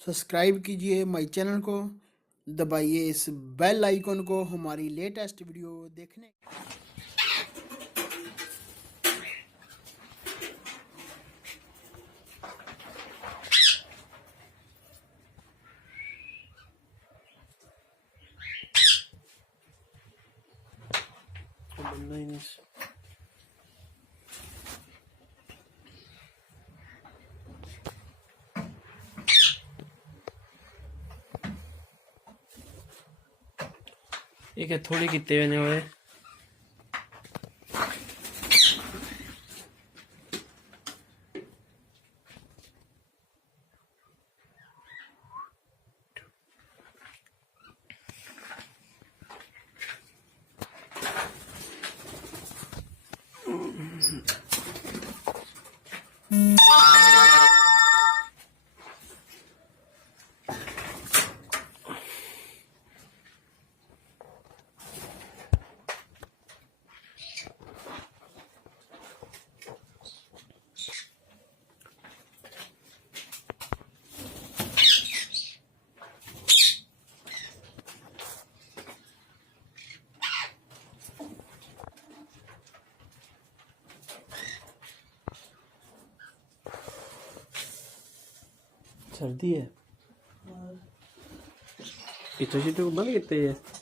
सब्सक्राइब कीजिए my channel को, दबाइए इस बेल आइकन को हमारी लेटेस्ट वीडियो देखने। एक थोड़ी कितने बने हुए सर्दी है इतो बंद कितने